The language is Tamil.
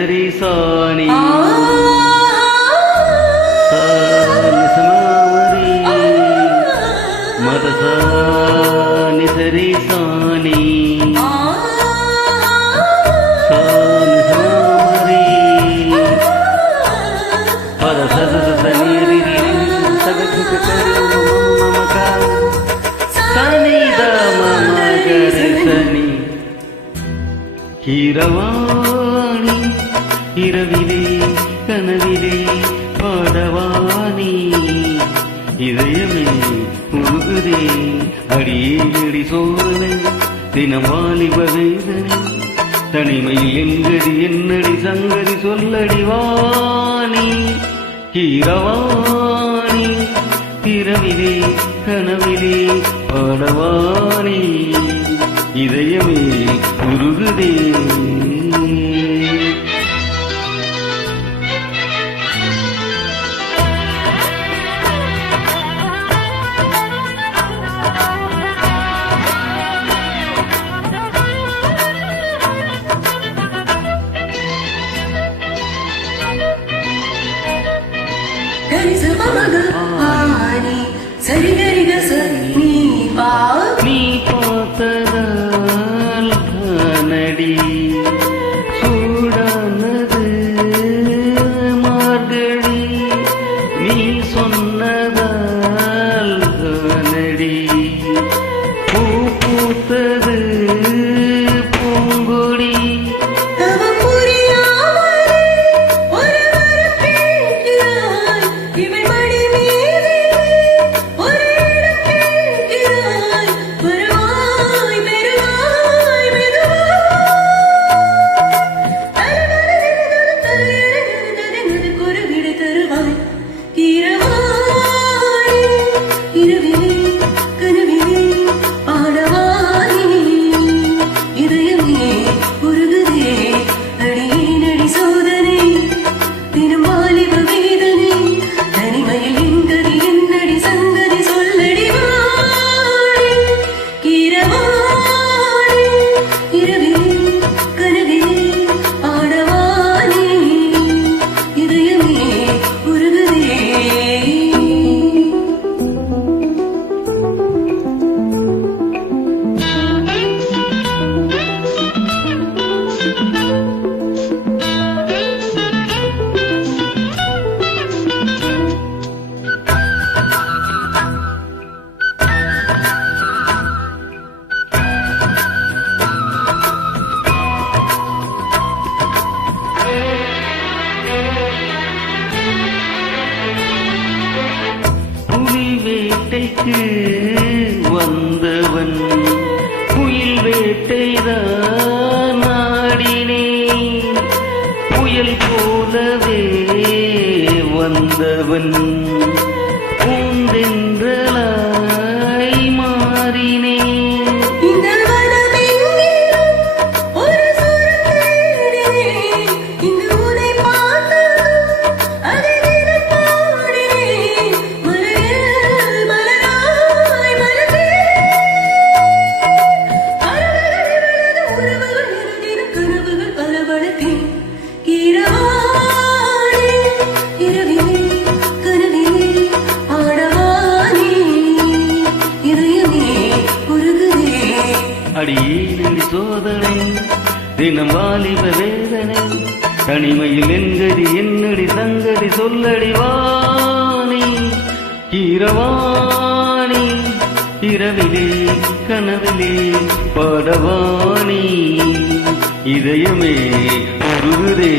சரி சாணி மதசாணி சரி சாணி கீரவாணி இரவிலே கனவிலே பாடவாணி இதயமே உருகுதே அடியேடி சோதனை தினம் வாலிப வேதனை தனிமையில் எங்கடி என்னடி சங்கதி சொல்லடி வாணி கீரவாணி இரவிலே கனவிலே பாடவாணி இதயமே உருகுதே நீ பார்த்ததால் நடி சூடானது மார்கழி நீ சொன்னதால் நடி பூ பூத்தது பூங்கொடி வேட்டைக்கு வந்தவன் புயல் வேட்டைதான் நாடினேன் புயல் போலவே வந்தவன் பூந்தென்றலாய் மாறினேன் அடியேனடி சோதனை தினம் வாலிப வேதனை தனிமையில் எங்கடி என்னடி சங்கடி சொல்லடி வாணி கீரவாணி இரவிலே கனவிலே பாடவாணி இதயமே உருகுதே